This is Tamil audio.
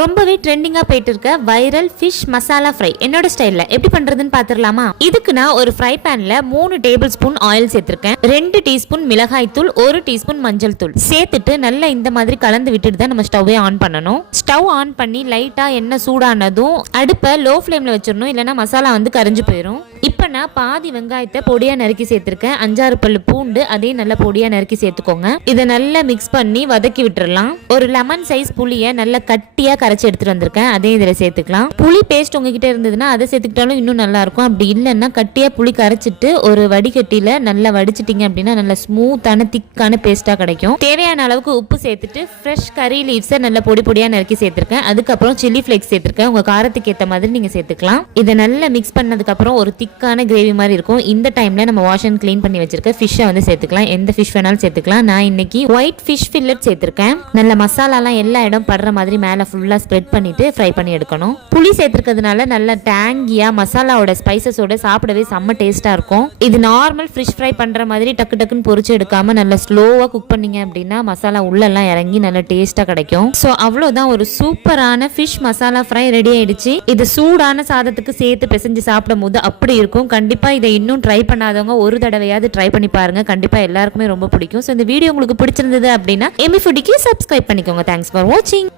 ரொம்பவே ட்ரெண்டிங்கா போயிட்டு இருக்க வைரல் ஃபிஷ் மசாலா ஃப்ரை என்னோட ஸ்டைல்ல எப்படி பண்றதுன்னு பாத்துடலாமா? இதுக்கு நான் ஒரு ஃப்ரை பேன்ல 3 டேபிள் ஸ்பூன் ஆயில் சேர்த்திருக்கேன். 2 டீஸ்பூன் மிளகாய் தூள், 1 டீஸ்பூன் மஞ்சள் தூள் சேர்த்துட்டு நல்லா இந்த மாதிரி கலந்து விட்டுட்டு தான் நம்ம ஸ்டவ்வே ஆன் பண்ணணும். ஸ்டவ் ஆன் பண்ணி லைட்டா எண்ணெய் சூடானதும் அடுப்பை லோ ஃப்ளேம்ல வச்சிடணும், இல்லைன்னா மசாலா கரைஞ்சு போயிடும். இப்ப நான் பாதி வெங்காயத்தை பொடியா நறுக்கி சேர்த்திருக்கேன். 5-6 பல்லு பூண்டு அதையும் நல்லா பொடியா நறுக்கி சேர்த்துக்கோங்க. இதை நல்லா மிக்ஸ் பண்ணி வதக்கி விட்டுறலாம். ஒரு லெமன் சைஸ் புளியை நல்லா கட்டியா கரைச்சி எடுத்துட்டு வந்திருக்கேன், அதையும் இதில் சேர்த்துக்கலாம். புளி பேஸ்ட் உங்ககிட்ட இருந்ததுன்னா அதை சேர்த்துக்கிட்டாலும் இன்னும் நல்லா இருக்கும். அப்படி இல்லைன்னா கட்டியா புளி கரைச்சிட்டு ஒரு வடிகட்டியில நல்லா வடிச்சிட்டிங்க அப்படின்னா நல்லா ஸ்மூத்தான திக்கான பேஸ்டா கிடைக்கும். தேவையான அளவுக்கு உப்பு சேர்த்துட்டு ஃப்ரெஷ் கறி லீவ்ஸை நல்லா பொடி பொடியா நறுக்கி சேர்த்திருக்கேன். அதுக்கப்புறம் சில்லி ஃபிளேக்ஸ் சேர்த்திருக்கேன். உங்க காரத்துக்கு ஏற்ற மாதிரி நீங்க சேர்த்துக்கலாம். இதை நல்லா மிக்ஸ் பண்ணதுக்கு அப்புறம் ஒரு திக்கான கிரேவி மாதிரி இருக்கும். இந்த டைம்ல நம்ம வாஷ் அண்ட் கிளீன் பண்ணி வச்சிருக்க ஃபிஷ்ஷை சேர்த்துக்கலாம். எந்த ஃபிஷ் வேணாலும் சேர்த்துக்கலாம். நான் இன்னைக்கு ஒயிட் ஃபிஷ் ஃபில்லட் சேர்த்திருக்கேன். நல்ல மசாலாலாம் எல்லா இடம் படுற மாதிரி மேல ஃபுல்லா ஸ்ப்ரெட் பண்ணிட்டு ஃப்ரை பண்ணி எடுக்கணும். புளி சேர்த்துக்கிறதுனால நல்ல டேங்கியா மசாலாவோட ஸ்பைசஸோட சாப்பிடவே செம்ம டேஸ்டா இருக்கும். இது நார்மல் ஃபிஷ் ஃப்ரை பண்ற மாதிரி டக்கு டக்குன்னு பொரிச்சு எடுக்காம நல்லா ஸ்லோவா குக் பண்ணீங்க அப்படின்னா மசாலா உள்ளெல்லாம் இறங்கி நல்ல டேஸ்டா கிடைக்கும். ஸோ அவ்வளோதான், ஒரு சூப்பரான ஃபிஷ் மசாலா ஃப்ரை ரெடி ஆயிடுச்சு. இது சூடான சாதத்துக்கு சேர்த்து பிசைஞ்சு சாப்பிடும் போது அப்படி இருக்கும். கண்டிப்பா இதை இன்னும் ட்ரை பண்ணாதவங்க ஒரு தடவையாவது ட்ரை பண்ணி பாருங்க. கண்டிப்பா எல்லாருக்குமே ரொம்ப பிடிக்கும். ஸோ இந்த வீடியோ உங்களுக்கு பிடிச்சிருந்தது அப்படின்னா எம்மி ஃபுட்டிக்கு சப்ஸ்கிரைப் பண்ணிக்கோங்க. தேங்க்ஸ் ஃபார் வாட்சிங்.